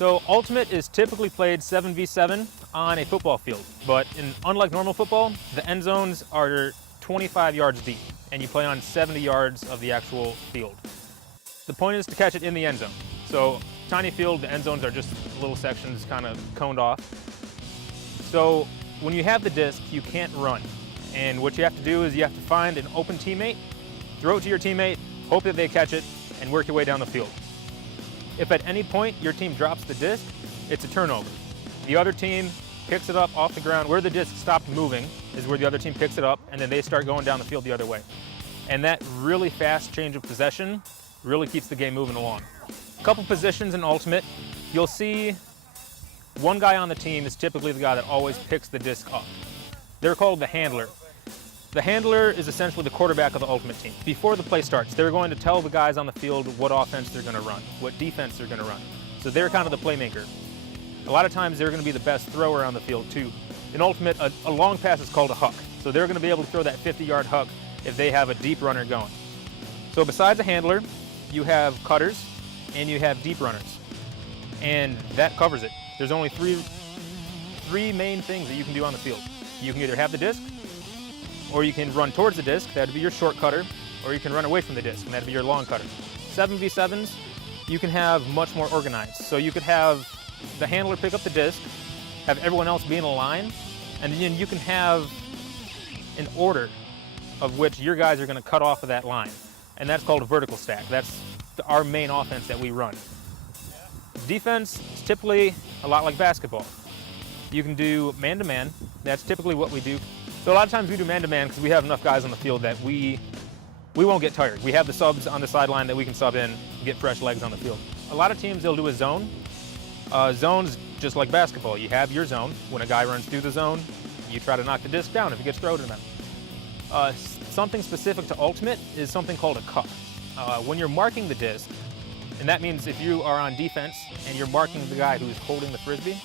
So Ultimate is typically played 7v7 on a football field, but unlike normal football, the end zones are 25 yards deep, and you play on 70 yards of the actual field. The point is to catch it in the end zone. So tiny field, the end zones are just little sections kind of coned off. So when you have the disc, you can't run. And what you have to do is you have to find an open teammate, throw it to your teammate, hope that they catch it, and work your way down the field. If at any point your team drops the disc, it's a turnover. The other team picks it up off the ground. Where the disc stopped moving is where the other team picks it up, and then they start going down the field the other way. And that really fast change of possession really keeps the game moving along. A couple positions in Ultimate, you'll see one guy on the team is typically the guy that always picks the disc up. They're called the handler. The handler is essentially the quarterback of the Ultimate team. Before the play starts, they're going to tell the guys on the field what offense they're going to run, what defense they're going to run. So they're kind of the playmaker. A lot of times they're going to be the best thrower on the field too. In Ultimate, a long pass is called a huck. So they're going to be able to throw that 50-yard huck if they have a deep runner going. So besides a handler, you have cutters and you have deep runners. And that covers it. There's only three main things that you can do on the field. You can either have the disc, or you can run towards the disc, that'd be your short cutter, or you can run away from the disc, and that'd be your long cutter. 7v7s, you can have much more organized. So you could have the handler pick up the disc, have everyone else be in a line, and then you can have an order of which your guys are going to cut off of that line. And that's called a vertical stack. That's our main offense that we run. Defense is typically a lot like basketball. You can do man-to-man. That's typically what we do. So a lot of times we do man-to-man because we have enough guys on the field that we won't get tired. We have the subs on the sideline that we can sub in, get fresh legs on the field. A lot of teams, they'll do a zone. Zone's just like basketball. You have your zone. When a guy runs through the zone, you try to knock the disc down if he gets thrown to them. Something specific to Ultimate is something called a cup. When you're marking the disc, and that means if you are on defense and you're marking the guy who's holding the frisbee,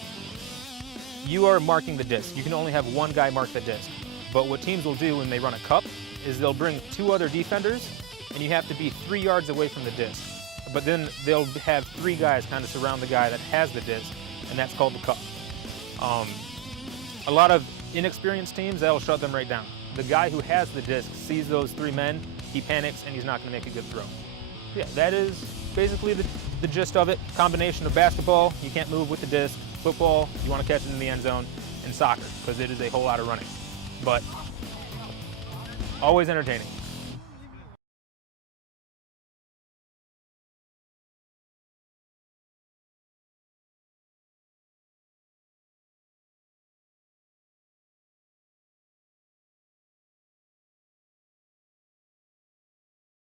you are marking the disc. You can only have one guy mark the disc. But what teams will do when they run a cup is they'll bring two other defenders, and you have to be 3 yards away from the disc. But then they'll have 3 guys kind of surround the guy that has the disc, and that's called the cup. A lot of inexperienced teams, that'll shut them right down. The guy who has the disc sees those 3 men, he panics, and he's not going to make a good throw. Yeah, that is basically the gist of it. Combination of basketball, you can't move with the disc. Football, you want to catch it in the end zone. And soccer, because it is a whole lot of running. But always entertaining.